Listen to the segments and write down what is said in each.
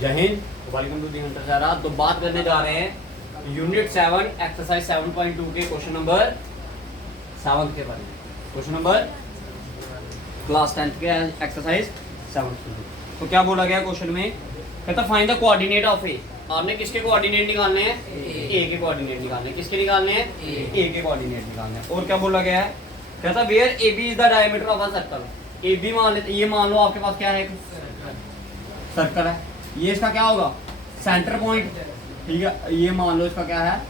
जय हिंद, welcome to the hunter Sara. तो बात करने जा रहे हैं यूनिट 7 एक्सरसाइज 7.2 के क्वेश्चन नंबर 7 के बारे में। क्वेश्चन नंबर क्लास 10 के एक्सरसाइज 7.2। तो क्या बोला गया क्वेश्चन में, कहता फाइंड द कोऑर्डिनेट ऑफ ए। आपने किसके कोऑर्डिनेट निकालने हैं? ए के कोऑर्डिनेट निकालने हैं। किसके निकालने हैं? ए के कोऑर्डिनेट निकालने हैं। और क्या बोला गया है, कहता where A B is the diameter of a circle. A B मान लेते, ये मान लो आपके पास क्या है, सर्कल है। ये इसका क्या होगा? सेंटर पॉइंट, ठीक है। ये मान लो इसका क्या है?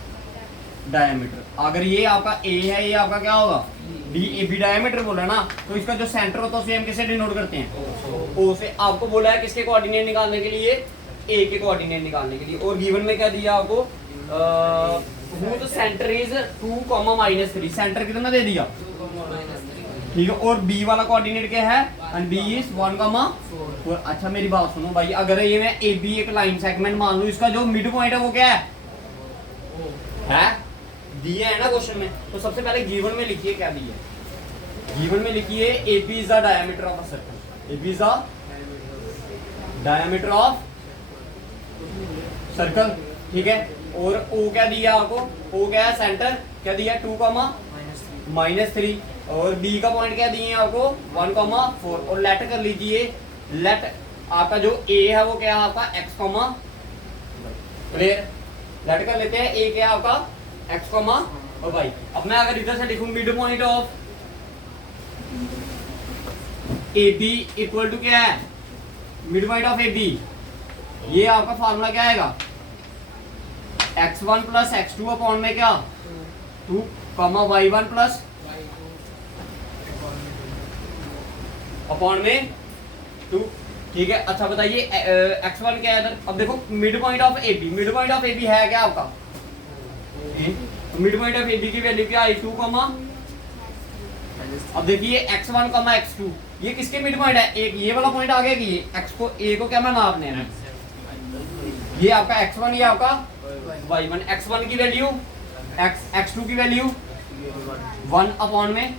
डायमीटर। अगर ये आपका ए है, ये आपका क्या होगा? डी। ए बी डायमीटर बोला ना, तो इसका जो सेंटर होता है उसे हम किसे डिनोट करते हैं? ओ से। आपको बोला है किसके कोऑर्डिनेट निकालने के लिए? ए के कोऑर्डिनेट निकालने के लिए। और गिवन में क्या दिया आपको? तो सेंटर इज 2, -3। सेंटर कितना दे दिया? ठीक है। और बी वाला कोऑर्डिनेट क्या है? And B is 1,4। अच्छा मेरी बात सुनो भाई, अगर ये मैं ए बी एक लाइन सेगमेंट मान लूं, इसका जो मिड पॉइंट है वो क्या है? दिया है ना क्वेश्चन में। तो सबसे पहले गिवन में लिखिए क्या दिया है। गिवन में लिखिए A B is the diameter of a circle. A B is the diameter of circle, ठीक है। और ओ क्या दिया आपको? ओ क्या है? सेंटर क्या दिया? 2, -3। और बी का पॉइंट क्या दिए हैं आपको? 1,4। और लेट कर लीजिए, लेट आपका जो ए है वो क्या है आपका? x, clear. लेट कर लेते हैं ए क्या है आपका? x, और y। अब मैं अगर इधर से लिखूं mid point of A B equal to क्या है? Mid point of A B, ये आपका फार्मूला क्या आएगा? x1 + x2 अपॉन में क्या? 2, y1 प्लस अपॉन में 2, ठीक है। अच्छा बताइए x1 क्या है इधर? अब देखो mid point of A B, mid point of A B है क्या आपका? तो mid point of A B की वैल्यू क्या आई? 2, अब देखिए x1, x2 ये किसके मिड पॉइंट है? एक ये वाला पॉइंट आ गया कि ये x को, ए को क्या मैं नापने हैं? ये आपका x1, ये आपका y1। x1 की वैल्यू x2 की वैल्यू 1 अपॉन में,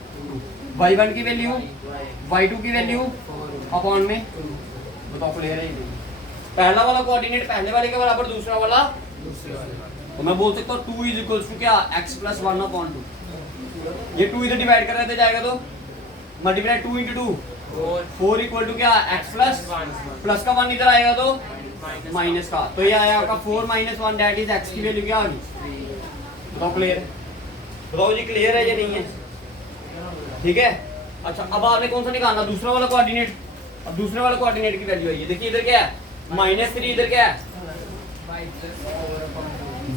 y1 की वैल्यू y2 की वैल्यू अपॉन में। बताओ क्लियर है? पहला वाला कोऑर्डिनेट पहले वाले के बराबर, दूसरा वाला दूसरे वाले। तो मैं बोल सकता हूँ 2 = क्या? x + 1/2। ये 2 इधर डिवाइड कर रहे थे, जाएगा तो मल्टीप्लाई 2 × 2 4 = क्या? x प्लस का 1 इधर आएगा तो माइनस का। तो ये आया आपका 4 - 1, दैट इज x की वैल्यू क्या आ गई? बताओ क्लियर है? बताओ जी क्लियर है या नहीं है? ठीक है। अच्छा अब आपने कौन सा निकालना? दूसरा वाला कोऑर्डिनेट। अब दूसरे वाला कोऑर्डिनेट की वैल्यू है, देखिए इधर क्या है? -3, इधर क्या है?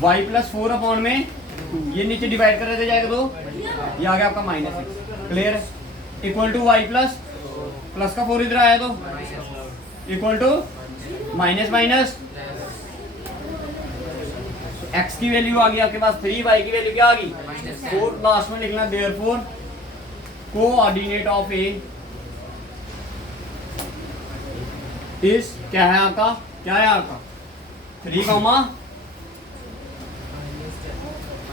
y + 4 अपॉन में 2। ये नीचे डिवाइड कर रहे थे, जाएगा तो ये आ गया आपका -6। Clear? Equal to y plus का 4 इधर आया तो इक्वल टू माइनस x की वैल्यू आ गई आपके पास 3, y की वैल्यू क्या आ गई? 4। लास्ट में लिखना therefore coordinate of A is क्या है आपका? क्या है आपका? 3,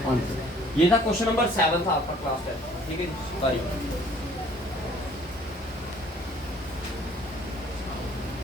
आंसर। ये था क्वेश्चन नंबर 7 था आपका क्लास 10, ठीक है।